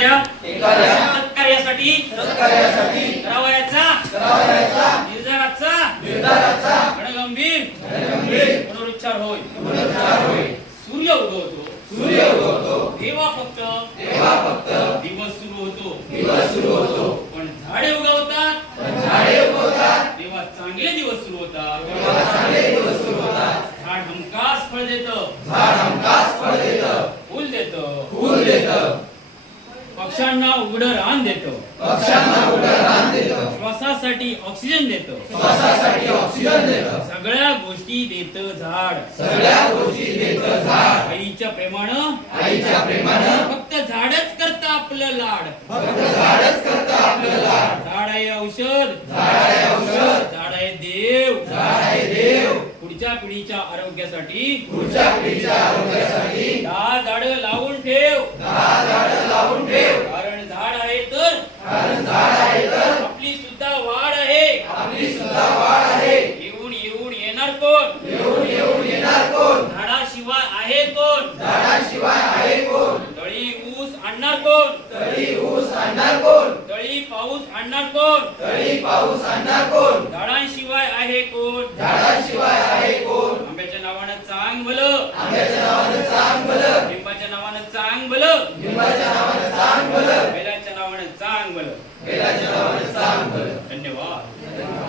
एखाद्या सत्कार्यासाठी करावयाचा निर्धाराचा गणगंभीर पुनरुच्चार होय. सूर्य उगवतो तेव्हा फक्त दिवस सुरू होतो. पण झाडे उगवतात तेव्हा चांगले दिवस सुरू होतात. झाड हमखास फळ देतं, फूल देतं, पक्ष्यांना उघडं रान देतं, श्वासासाठी ऑक्सिजन देतं, सगळ्या गोष्टी देतं झाड. आईच्या प्रेमानं फक्त झाडच करतं आपलं लाड. झाड आहे औषध, झाड आहे देव. पुढच्या पिढीच्या आरोग्यासाठी दहा झाडं लावून ठेव. कारण झाड आहे तर आपली सुद्धा वाढ आहे. येऊन येणार कोण? झाडाशिवाय आहे कोण? तळी ऊस आणणार कोण? तळी पाऊस आणणार कोण? झाडांशिवाय आहे कोण? आंब्याच्या नावानं चांग भलं, लिंबाच्या नावानं चांग भलं,